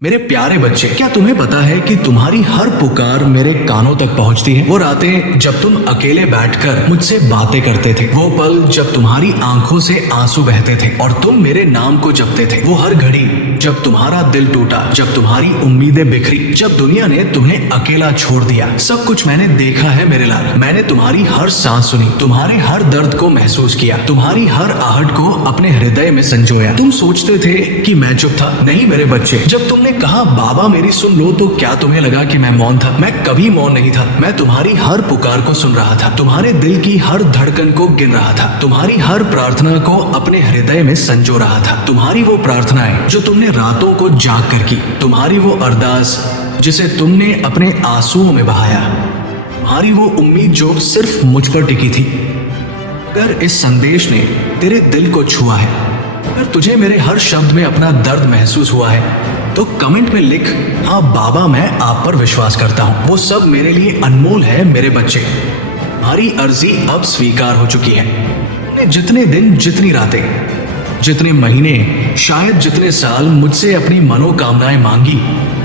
मेरे प्यारे बच्चे, क्या तुम्हें पता है कि तुम्हारी हर पुकार मेरे कानों तक पहुंचती है। वो रातें जब तुम अकेले बैठकर मुझसे बातें करते थे, वो पल जब तुम्हारी आंखों से आंसू बहते थे और तुम मेरे नाम को जपते थे, वो हर घड़ी जब तुम्हारा दिल टूटा, जब तुम्हारी उम्मीदें बिखरी, जब दुनिया ने तुम्हें अकेला छोड़ दिया। सब कुछ मैंने देखा है मेरे लाल। मैंने तुम्हारी हर सांस सुनी, तुम्हारे हर दर्द को महसूस किया, तुम्हारी हर आहट को अपने हृदय में संजोया। तुम सोचते थे कि मैं चुप था। नहीं मेरे बच्चे, जब तुमने कहा बाबा मेरी सुन लो, तो क्या तुम्हें लगा कि मैं मौन था? मैं कभी मौन नहीं था। मैं तुम्हारी हर पुकार को सुन रहा था, तुम्हारे दिल की हर धड़कन को गिन रहा था, तुम्हारी हर प्रार्थना को अपने हृदय में संजो रहा था। तुम्हारी वो प्रार्थनाएं जो तुमने रातों को जाग कर की, तुम्हारी वो अरदास जिसे तुमने अपने आंसुओं में बहाया, तुम्हारी वो उम्मीद जो सिर्फ मुझ पर टिकी थी। अगर इस संदेश ने तेरे दिल को छुआ है, अगर तुझे मेरे हर शब्द में अपना दर्द महसूस हुआ है, तो कमेंट में लिख, हाँ बाबा मैं आप पर विश्वास करता हूँ। वो सब मेरे लिए अनमोल है मेरे बच्चे। हमारी अर्जी अब स्वीकार हो चुकी है। तुमने जितने दिन, जितनी रातें, जितने महीने, शायद जितने साल मुझसे अपनी मनोकामनाएं मांगी,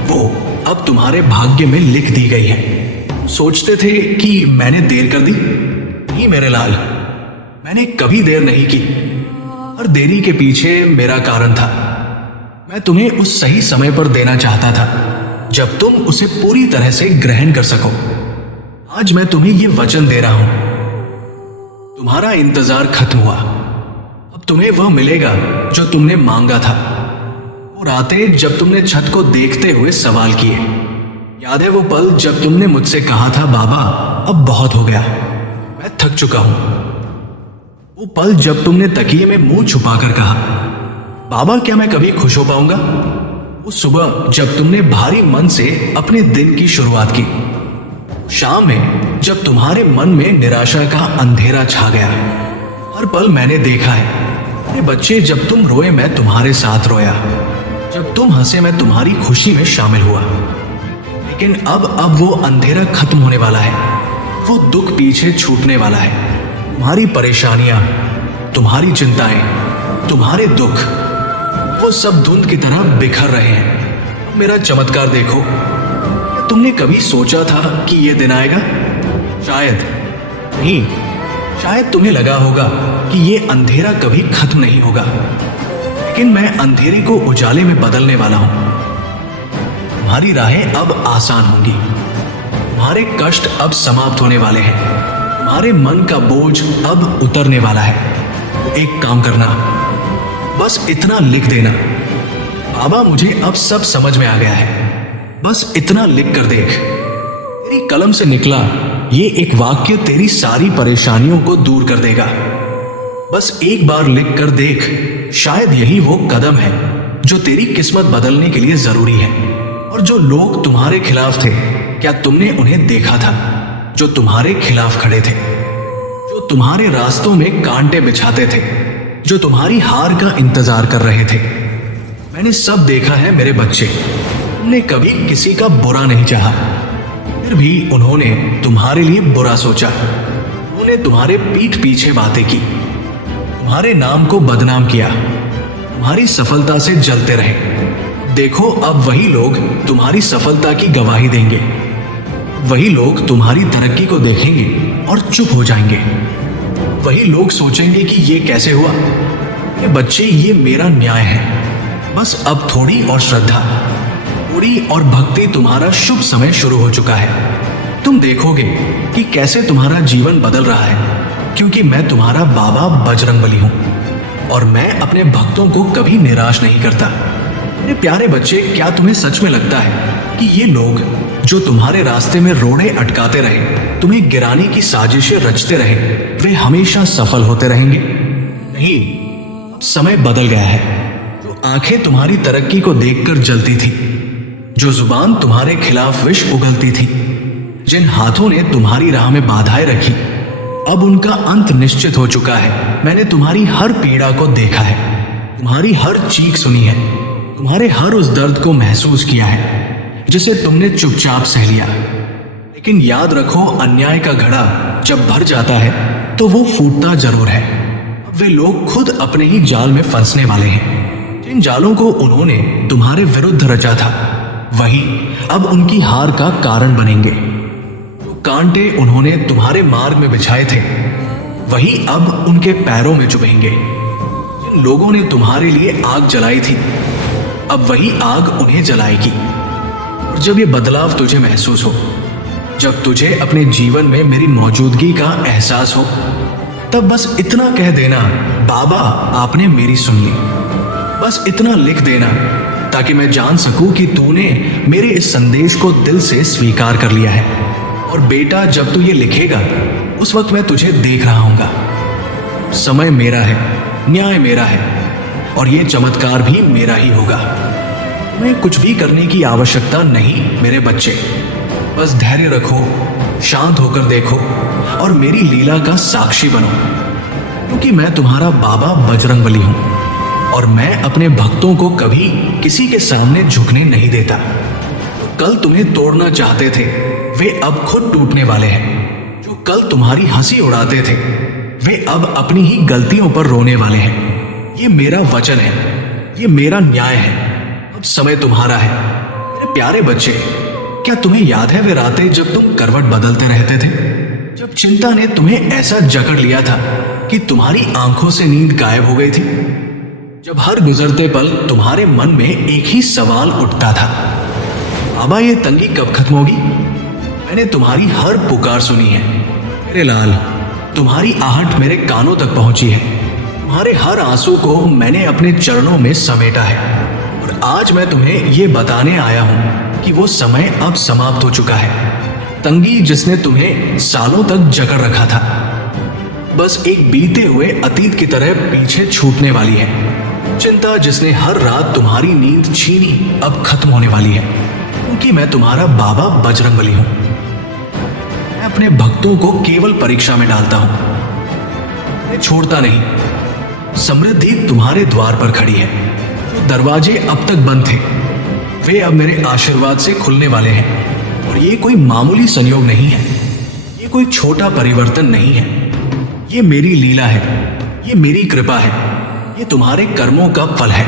वो अब तुम्हारे भाग्य में लिख दी गई है। सोचते थे कि मैंने देर कर दी? नहीं मेरे लाल, मैंने कभी देर नहीं की। हर देरी के पीछे मेरा कारण था। मैं तुम्हें उस सही समय पर देना चाहता था जब तुम उसे पूरी तरह से ग्रहण कर सको। आज मैं तुम्हें ये वचन दे रहा हूं। तुम्हारा इंतजार खत्म हुआ। अब तुम्हें वह मिलेगा जो तुमने मांगा था। वो रातें जब तुमने छत को देखते हुए सवाल किए, याद है वो पल जब तुमने मुझसे कहा था बाबा अब बहुत हो गया, मैं थक चुका हूं। वो पल जब तुमने तकिए में मुंह छुपाकर कहा बाबा क्या मैं कभी खुश हो पाऊंगा? वो सुबह जब तुमने भारी मन से अपने दिन की शुरुआत की, शाम में जब तुम्हारे मन में निराशा का अंधेरा छा गया। हर पल मैंने देखा है मेरे बच्चे। जब तुम रोए मैं तुम्हारे साथ रोया, जब तुम हंसे मैं तुम्हारी खुशी में शामिल हुआ। लेकिन अब वो अंधेरा खत्म होने वाला है, वो दुख पीछे छूटने वाला है। तुम्हारी परेशानियां, तुम्हारी चिंताएं, तुम्हारे दुख, वो सब धुंध की तरह बिखर रहे हैं। मेरा चमत्कार देखो। तुमने कभी सोचा था कि यह दिन आएगा? शायद नहीं। शायद तुम्हें लगा होगा कि यह अंधेरा कभी खत्म नहीं होगा, लेकिन मैं अंधेरे को उजाले में बदलने वाला हूं। तुम्हारी राहें अब आसान होंगी, तुम्हारे कष्ट अब समाप्त होने वाले हैं, तुम्हारे मन का बोझ अब उतरने वाला है। एक काम करना, बस इतना लिख देना, बाबा मुझे अब सब समझ में आ गया है, बस इतना लिख कर देख। तेरी कलम से निकला ये एक वाक्य तेरी सारी परेशानियों को दूर कर देगा। बस एक बार लिख कर देख, शायद यही वो कदम है जो तेरी किस्मत बदलने के लिए जरूरी है। और जो लोग तुम्हारे खिलाफ थे, क्या तुमने उन्हें देखा था? जो तुम्हारे खिलाफ खड़े थे, जो तुम्हारे रास्तों में कांटे बिछाते थे, जो तुम्हारी हार का इंतजार कर रहे थे, मैंने सब देखा है मेरे बच्चे। तुमने कभी किसी का बुरा नहीं चाहा, फिर भी उन्होंने तुम्हारे लिए बुरा सोचा। उन्होंने तुम्हारे पीठ पीछे बातें की, तुम्हारे नाम को बदनाम किया, तुम्हारी सफलता से जलते रहे। देखो अब वही लोग तुम्हारी सफलता की गवाही देंगे। वही लोग तुम्हारी तरक्की को देखेंगे और चुप हो जाएंगे। वही लोग सोचेंगे कि ये कैसे हुआ? ये बच्चे, ये मेरा न्याय है। बस अब थोड़ी और श्रद्धा, थोड़ी और भक्ति, तुम्हारा शुभ समय शुरू हो चुका है। तुम देखोगे कि कैसे तुम्हारा जीवन बदल रहा है, क्योंकि मैं तुम्हारा बाबा बजरंगबली हूं और मैं अपने भक्तों को कभी निराश नहीं करता। मेरे प्यारे बच्चे, क्या तुम्हें सच में लगता है कि ये लोग जो तुम्हारे रास्ते में रोड़े अटकाते रहे, तुम्हें गिराने की साजिशें रचते रहे, वे हमेशा सफल होते रहेंगे? नहीं, अब समय बदल गया है। जो आंखें तुम्हारी तरक्की को देखकर जलती थी, जो जुबान तुम्हारे खिलाफ विष उगलती थी, जिन हाथों ने तुम्हारी राह में बाधाएं रखी, अब उनका अंत निश्चित हो चुका है। मैंने तुम्हारी हर पीड़ा को देखा है, तुम्हारी हर चीख सुनी है, तुम्हारे हर उस दर्द को महसूस किया है जिसे तुमने चुपचाप सह लिया। लेकिन याद रखो, अन्याय का घड़ा जब भर जाता है तो वो फूटता जरूर है। अब वे लोग खुद अपने ही जाल में फंसने वाले हैं। जिन जालों को उन्होंने तुम्हारे विरुद्ध रचा था वही अब उनकी हार का कारण बनेंगे। जो कांटे उन्होंने तुम्हारे मार्ग में बिछाए थे वही अब उनके पैरों में चुभेंगे। जिन लोगों ने तुम्हारे लिए आग जलाई थी अब वही आग उन्हें जलाएगी। और जब ये बदलाव तुझे महसूस हो, जब तुझे अपने जीवन में मेरी मौजूदगी का एहसास हो, तब बस इतना कह देना, बाबा आपने मेरी सुन ली। बस इतना लिख देना ताकि मैं जान सकूं कि तूने मेरे इस संदेश को दिल से स्वीकार कर लिया है। और बेटा, जब तू ये लिखेगा उस वक्त मैं तुझे देख रहा हूंगा। समय मेरा है, न्याय मेरा है और ये चमत्कार भी मेरा ही होगा। मैं कुछ भी करने की आवश्यकता नहीं मेरे बच्चे। बस धैर्य रखो, शांत होकर देखो और मेरी लीला का साक्षी बनो, क्योंकि मैं तुम्हारा बाबा बजरंगबली हूं और मैं अपने भक्तों को कभी किसी के सामने झुकने नहीं देता। कल तुम्हें तोड़ना चाहते थे वे अब खुद टूटने वाले हैं। जो कल तुम्हारी हंसी उड़ाते थे वे अब अपनी ही गलतियों पर रोने वाले हैं। ये मेरा वचन है, ये मेरा न्याय है। अब समय तुम्हारा है मेरे प्यारे बच्चे। क्या तुम्हें याद है वे रातें जब तुम करवट बदलते रहते थे, जब चिंता ने तुम्हें ऐसा जकड़ लिया था कि तुम्हारी आंखों से नींद गायब हो गई थी, जब हर गुजरते पल तुम्हारे मन में एक ही सवाल उठता था, बाबा ये तंगी कब खत्म होगी? मैंने तुम्हारी हर पुकार सुनी है मेरे लाल, तुम्हारी आहट मेरे कानों तक पहुंची है। तुम्हारे हर आंसू को मैंने अपने चरणों में समेटा है और आज मैं तुम्हें ये बताने आया हूं कि वो समय अब समाप्त हो चुका है। तंगी जिसने तुम्हें सालों तक जकड़ रखा था बस एक बीते हुए अतीत की तरह पीछे छूटने वाली है। चिंता जिसने हर रात तुम्हारी नींद छीनी अब खत्म होने वाली है, क्योंकि मैं तुम्हारा बाबा बजरंगबली हूं। मैं अपने भक्तों को केवल परीक्षा में डालता हूं, मैं छोड़ता नहीं। समृद्धि तुम्हारे द्वार पर खड़ी है। जो दरवाजे अब तक बंद थे वे अब मेरे आशीर्वाद से खुलने वाले हैं। और ये कोई मामूली संयोग नहीं है, ये कोई छोटा परिवर्तन नहीं है, ये मेरी लीला है, ये मेरी कृपा है, ये तुम्हारे कर्मों का फल है।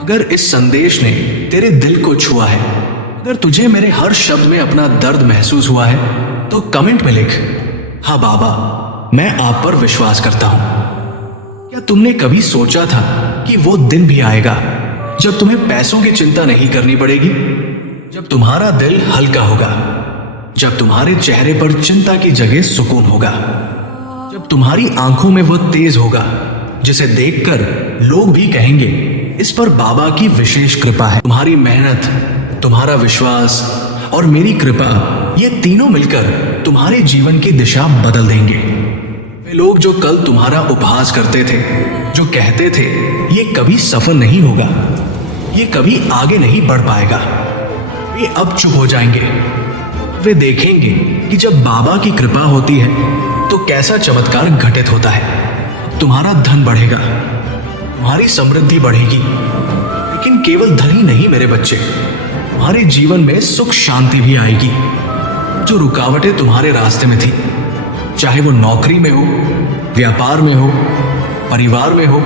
अगर इस संदेश ने तेरे दिल को छुआ है, अगर तुझे मेरे हर शब्द में अपना दर्द महसूस हुआ है तो कमेंट में लिख, हाँ बाबा मैं आप पर विश्वास करता हूं। क्या तुमने कभी सोचा था कि वो दिन भी आएगा जब तुम्हें पैसों की चिंता नहीं करनी पड़ेगी, जब तुम्हारा दिल हल्का होगा, जब तुम्हारे चेहरे पर चिंता की जगह सुकून होगा, जब तुम्हारी आंखों में वो तेज होगा जिसे देखकर लोग भी कहेंगे इस पर बाबा की विशेष कृपा है। तुम्हारी मेहनत, तुम्हारा विश्वास और मेरी कृपा, ये तीनों मिलकर तुम्हारे जीवन की दिशा बदल देंगे। वे लोग जो कल तुम्हारा उपहास करते थे, जो कहते थे ये कभी सफल नहीं होगा, ये कभी आगे नहीं बढ़ पाएगा, वे अब चुप हो जाएंगे। वे देखेंगे कि जब बाबा की कृपा होती है तो कैसा चमत्कार घटित होता है। तुम्हारा धन बढ़ेगा, तुम्हारी समृद्धि बढ़ेगी, लेकिन केवल धन ही नहीं मेरे बच्चे, तुम्हारे जीवन में सुख शांति भी आएगी। जो रुकावटें तुम्हारे रास्ते में थी, चाहे वो नौकरी में हो, व्यापार में हो, परिवार में हो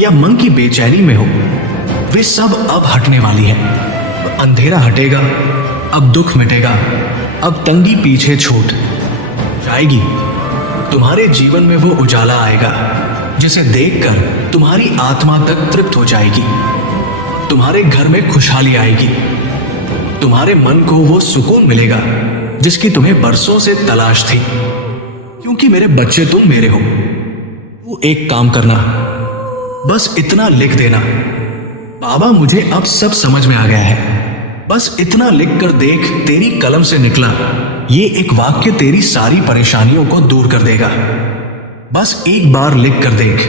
या मन की बेचैनी में हो, वे सब अब हटने वाली है। अंधेरा हटेगा, अब दुख मिटेगा, अब तंगी पीछे छूट जाएगी। तुम्हारे जीवन में वो उजाला आएगा जिसे देखकर तुम्हारी आत्मा तक तृप्त हो जाएगी। तुम्हारे घर में खुशहाली आएगी, तुम्हारे मन को वो सुकून मिलेगा जिसकी तुम्हें बरसों से तलाश थी। क्योंकि मेरे बच्चे तुम मेरे हो। तू एक काम करना, बस इतना लिख देना, बाबा मुझे अब सब समझ में आ गया है। बस इतना लिख कर देख, तेरी कलम से निकला ये एक वाक्य तेरी सारी परेशानियों को दूर कर देगा। बस एक बार लिख कर देख,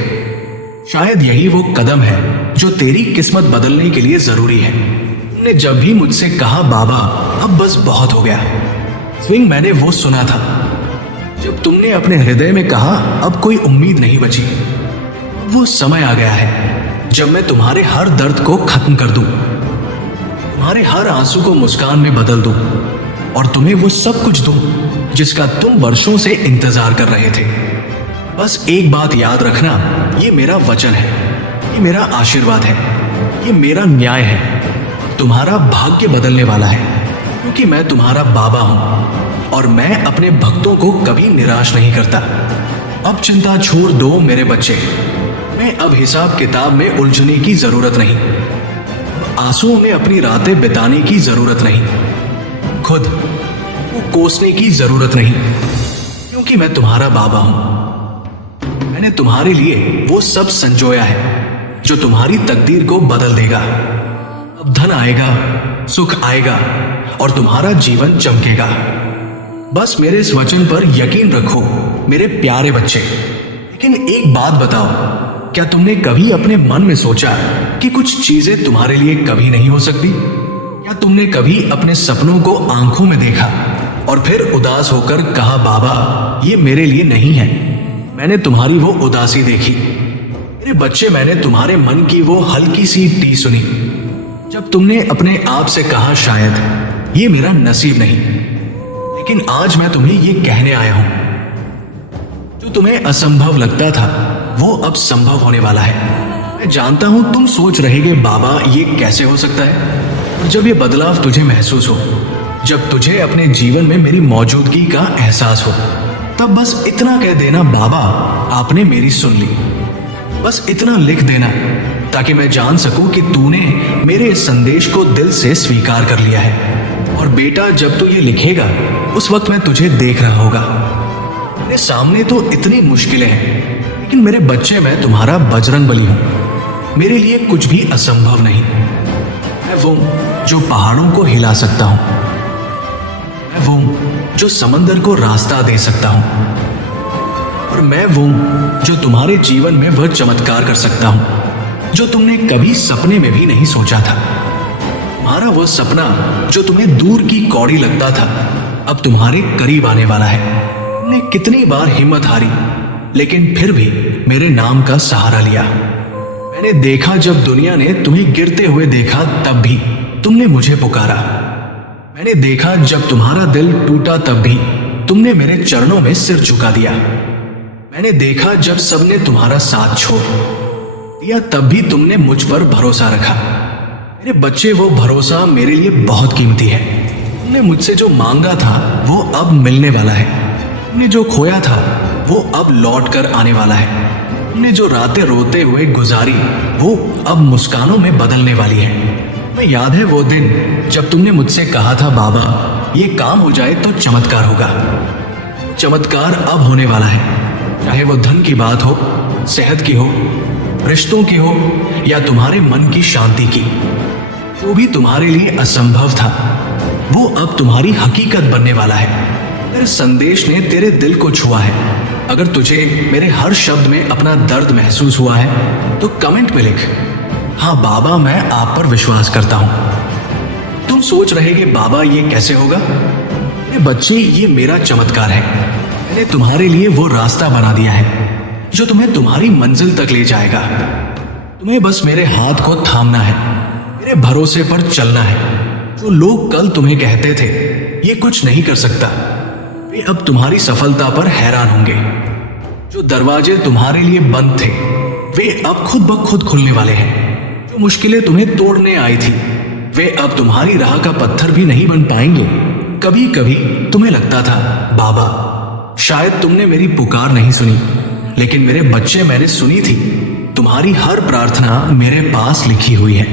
शायद यही वो कदम है जो तेरी किस्मत बदलने के लिए जरूरी है। तुमने जब भी मुझसे कहा बाबा अब बस बहुत हो गया, स्विंग मैंने वो सुना था जब तुमने अपने हृदय में कहा अब कोई उम्मीद नहीं बची। वो समय आ गया है जब मैं तुम्हारे हर दर्द को खत्म कर दूं, तुम्हारे हर आंसू को मुस्कान में बदल दूं और तुम्हें वो सब कुछ दूं जिसका तुम वर्षों से इंतजार कर रहे थे। बस एक बात याद रखना, ये मेरा वचन है, ये मेरा आशीर्वाद है। ये मेरा न्याय है। तुम्हारा भाग्य बदलने वाला है, क्योंकि मैं तुम्हारा बाबा हूं और मैं अपने भक्तों को कभी निराश नहीं करता। अब चिंता छोड़ दो मेरे बच्चे। मैं अब हिसाब किताब में उलझने की जरूरत नहीं, आंसुओं में अपनी रातें बिताने की जरूरत नहीं, खुद को कोसने की जरूरत नहीं, क्योंकि मैं तुम्हारा बाबा हूं। मैंने तुम्हारे लिए वो सब संजोया है जो तुम्हारी तकदीर को बदल देगा। अब धन आएगा, सुख आएगा और तुम्हारा जीवन चमकेगा। बस मेरे इस वचन पर यकीन रखो मेरे प्यारे बच्चे। लेकिन एक बात बताओ, क्या तुमने कभी अपने मन में सोचा कि कुछ चीजें तुम्हारे लिए कभी नहीं हो सकती? क्या तुमने कभी अपने सपनों को आंखों में देखा और फिर उदास होकर कहा, बाबा ये मेरे लिए नहीं है? मैंने तुम्हारी वो उदासी देखी मेरे बच्चे। मैंने तुम्हारे मन की वो हल्की सी टी सुनी जब तुमने अपने आप से कहा, शायद ये मेरा नसीब नहीं। लेकिन आज मैं तुम्हें ये कहने आया हूं, जो तुम्हें असंभव लगता था वो अब संभव होने वाला है। मैं जानता हूं तुम सोच रहेगे, बाबा ये कैसे हो सकता है? और जब ये बदलाव तुझे महसूस हो, जब तुझे अपने जीवन में मेरी मौजूदगी का एहसास हो, तब बस इतना कह देना, बाबा आपने मेरी सुन ली। बस इतना लिख देना ताकि मैं जान सकूं कि तूने मेरे इस संदेश को दिल से स्वीकार कर लिया है। और बेटा, जब तू ये लिखेगा उस वक्त मैं तुझे देख रहा होगा। मेरे सामने तो इतनी मुश्किलें हैं, लेकिन मेरे बच्चे मैं तुम्हारा बजरंग बली हूं। मेरे लिए कुछ भी असंभव नहीं। मैं वो जो पहाड़ों को हिला सकता हूं, मैं वो जो समंदर को रास्ता दे सकता हूं, और मैं वो जो तुम्हारे जीवन में वह चमत्कार कर सकता हूं जो तुमने कभी सपने में भी नहीं सोचा था। तुम्हारा वो सपना जो तुम्हें दूर की कौड़ी लगता था, अब तुम्हारे करीब आने वाला है। तुमने कितनी बार हिम्मत हारी, लेकिन फिर भी मेरे नाम का सहारा लिया। मैंने देखा जब दुनिया ने तुम्हें गिरते हुए देखा, तब भी तुमने मुझे पुकारा। मैंने देखा जब तुम्हारा दिल टूटा, तब भी तुमने मेरे चरणों में सिर झुका दिया। मैंने देखा जब सबने तुम्हारा साथ छोड़ दिया, तब भी तुमने मुझ पर भरोसा रखा। मेरे बच्चे, वो भरोसा मेरे लिए बहुत कीमती है। तुमने मुझसे जो मांगा था वो अब मिलने वाला है। तुमने जो खोया था वो अब लौट कर आने वाला है। तुमने जो रातें रोते हुए गुजारी वो अब मुस्कानों में बदलने वाली है। मैं याद है वो दिन जब तुमने मुझसे कहा था, बाबा ये काम हो जाए तो चमत्कार होगा। चमत्कार अब होने वाला है, चाहे वो धन की बात हो, सेहत की हो, रिश्तों की हो या तुम्हारे मन की शांति की। जो भी तुम्हारे लिए असंभव था वो अब तुम्हारी हकीकत बनने वाला है। तेरे संदेश ने तेरे दिल को छुआ है। अगर तुझे मेरे हर शब्द में अपना दर्द महसूस हुआ है तो कमेंट में लिख, हाँ बाबा मैं आप पर विश्वास करता हूं। तुम सोच रहे कि बाबा ये कैसे होगा? मेरे बच्चे, ये मेरा चमत्कार है। मैंने तुम्हारे लिए वो रास्ता बना दिया है जो तुम्हें तुम्हारी मंजिल तक ले जाएगा। तुम्हें बस मेरे हाथ को थामना है, मेरे भरोसे पर चलना है। जो लोग कल तुम्हें कहते थे ये कुछ नहीं कर सकता, वे अब तुम्हारी सफलता पर हैरान होंगे। जो दरवाजे तुम्हारे लिए बंद थे वे अब खुद ब खुद खुलने वाले हैं। जो मुश्किलें तुम्हें तोड़ने आई थी वे अब तुम्हारी राह का पत्थर भी नहीं बन पाएंगे। कभी कभी तुम्हें लगता था, बाबा शायद तुमने मेरी पुकार नहीं सुनी, लेकिन मेरे बच्चे मैंने सुनी थी। तुम्हारी हर प्रार्थना मेरे पास लिखी हुई है।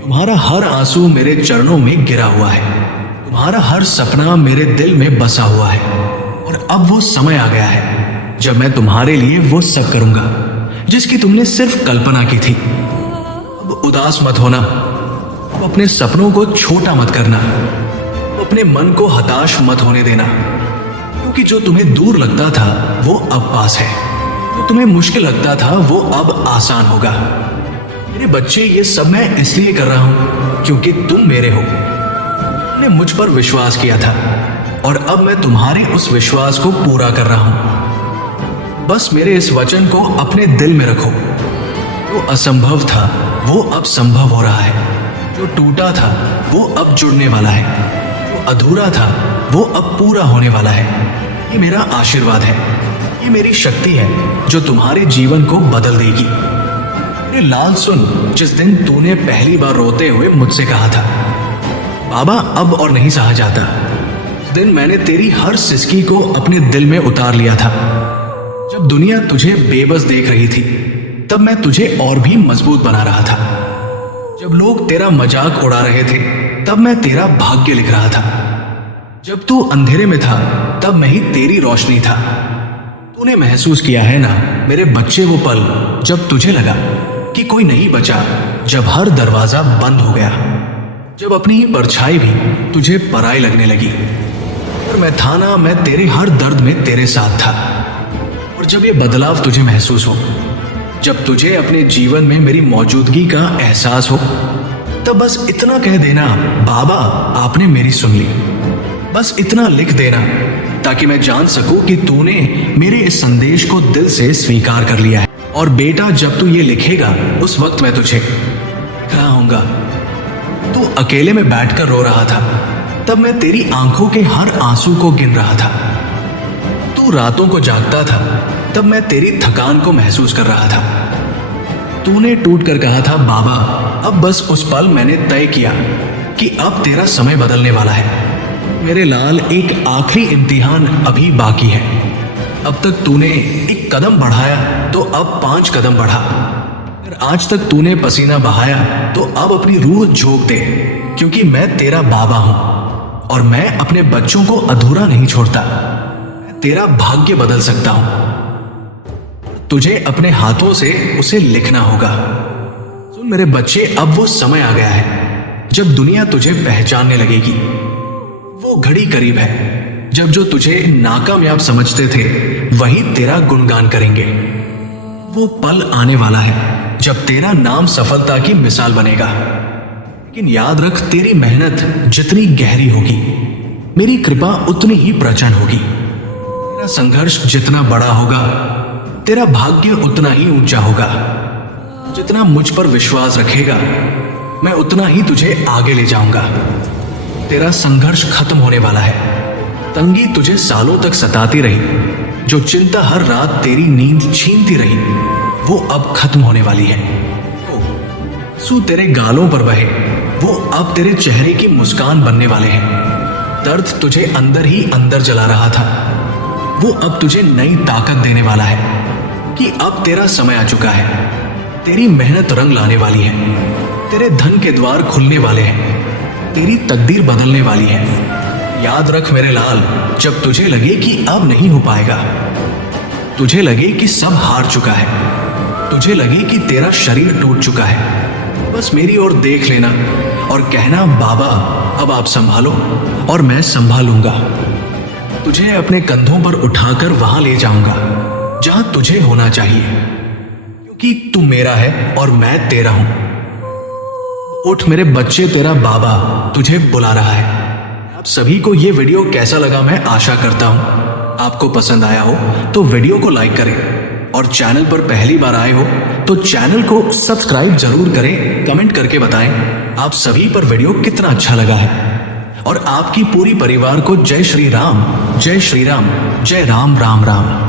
तुम्हारा हर आंसू मेरे चरणों में गिरा हुआ है। तुम्हारा हर सपना मेरे दिल में बसा हुआ है। और अब वो समय आ गया है जब मैं तुम्हारे लिए वो सब करूंगा जिसकी तुमने सिर्फ कल्पना की थी। अब उदास मत होना, अब अपने सपनों को छोटा मत करना, अब अपने मन को हताश मत होने देना, क्योंकि जो तुम्हें दूर लगता था वो अब पास है। जो तुम्हें मुश्किल लगता था वो अब आसान होगा। मेरे बच्चे, ये सब मैं इसलिए कर रहा हूं क्योंकि तुम मेरे हो। तुमने मुझ पर विश्वास किया था और अब मैं तुम्हारे उस विश्वास को पूरा कर रहा हूं। बस मेरे इस वचन को अपने दिल में रखो। जो असंभव था वो अब संभव हो रहा है। जो टूटा था वो अब जुड़ने वाला है। जो अधूरा था वो अब पूरा होने वाला है। ये मेरा आशीर्वाद है, ये मेरी शक्ति है जो तुम्हारे जीवन को बदल देगी। मेरे मेरे लाल सुन, जिस दिन तूने पहली बार रोते हुए मुझसे कहा था, बाबा अब और नहीं सहा जाता, उस दिन मैंने तेरी हर सिसकी को अपने दिल में उतार लिया था। जब दुनिया तुझे बेबस देख रही थी, तब मैं तुझे और भी मजबूत बना रहा था। जब लोग तेरा मजाक उड़ा रहे थे, तब मैं तेरा भाग्य लिख रहा था। जब तू अंधेरे में था, तब मैं ही तेरी रोशनी था। तूने महसूस किया है ना मेरे बच्चे वो पल, जब तुझे लगा कि कोई नहीं बचा, जब हर दरवाजा बंद हो गया, जब अपनी ही परछाई भी तुझे पराई लगने लगी। पर मैं था ना, मैं तेरे हर दर्द में तेरे साथ था। और जब ये बदलाव तुझे महसूस हो, जब तुझे अपने जीवन में मेरी मौजूदगी का एहसास हो, तब बस इतना कह देना, बाबा आपने मेरी सुन ली। बस इतना लिख देना ताकि मैं जान सकूं कि तूने मेरे इस संदेश को दिल से स्वीकार कर लिया है। और बेटा, जब तू ये लिखेगा, उस वक्त मैं तुझे कहा होऊंगा। तू अकेले में बैठकर रो रहा था, तब मैं तेरी आंखों के हर आंसू को गिन रहा था। तू रातों को जागता था, तब मैं तेरी थकान को महसूस कर रहा था। तूने टूट कर कहा था, बाबा अब बस उस पल मैंने तय किया कि अब तेरा समय बदलने वाला है। मेरे लाल, एक आखिरी इम्तिहान अभी बाकी है। अब तक तूने एक कदम बढ़ाया तो अब 5 कदम बढ़ा। अगर आज तक तूने पसीना बहाया तो अब अपनी रूह झोंक दे, क्योंकि मैं तेरा बाबा हूं और मैं अपने बच्चों को अधूरा नहीं छोड़ता। मैं तेरा भाग्य बदल सकता हूं। तुझे अपने हाथों से उसे लिखना होगा। सुन मेरे बच्चे, अब वो समय आ गया है जब दुनिया तुझे पहचानने लगेगी। वो घड़ी करीब है जब जो तुझे नाकामयाब समझते थे वही तेरा गुणगान करेंगे। वो पल आने वाला है जब तेरा नाम सफलता की मिसाल बनेगा। लेकिन याद रख, तेरी मेहनत जितनी गहरी होगी, मेरी कृपा उतनी ही प्रचंड होगी। तेरा संघर्ष जितना बड़ा होगा, तेरा भाग्य उतना ही ऊंचा होगा। जितना मुझ पर विश्वास रखेगा, मैं उतना ही तुझे आगे ले जाऊंगा। तेरा संघर्ष खत्म होने वाला है। तंगी तुझे सालों तक सताती रही, जो चिंता हर रात तेरी नींद छीनती रही, वो अब खत्म होने वाली है। आंसू तेरे गालों पर बहे, वो अब तेरे चेहरे की मुस्कान बनने वाले हैं। दर्द तुझे अंदर ही अंदर जला रहा था, वो अब तुझे नई ताकत देने वाला है कि अब तेरा समय आ चुका है। तेरी मेहनत रंग लाने वाली है। तेरे धन के द्वार खुलने वाले हैं। तेरी तकदीर बदलने वाली है। याद रख मेरे लाल, जब तुझे लगे कि अब नहीं हो पाएगा, तुझे लगे कि सब हार चुका है, तुझे लगे कि तेरा शरीर टूट चुका है, बस मेरी ओर देख लेना और कहना, बाबा अब आप संभालो और मैं संभालूंगा। तुझे अपने कंधों पर उठाकर वहां ले जाऊंगा जहां तुझे होना चाहिए, क्योंकि तू मेरा है और मैं तेरा हूं। उठ मेरे बच्चे, तेरा बाबा तुझे बुला रहा है। आप सभी को ये वीडियो कैसा लगा मैं आशा करता हूं आपको पसंद आया हो तो वीडियो को लाइक करें और चैनल पर पहली बार आए हो तो चैनल को सब्सक्राइब जरूर करें। कमेंट करके बताएं आप सभी पर वीडियो कितना अच्छा लगा है। और आपकी पूरी परिवार को जय श्री राम, जय श्री राम, जय राम राम राम।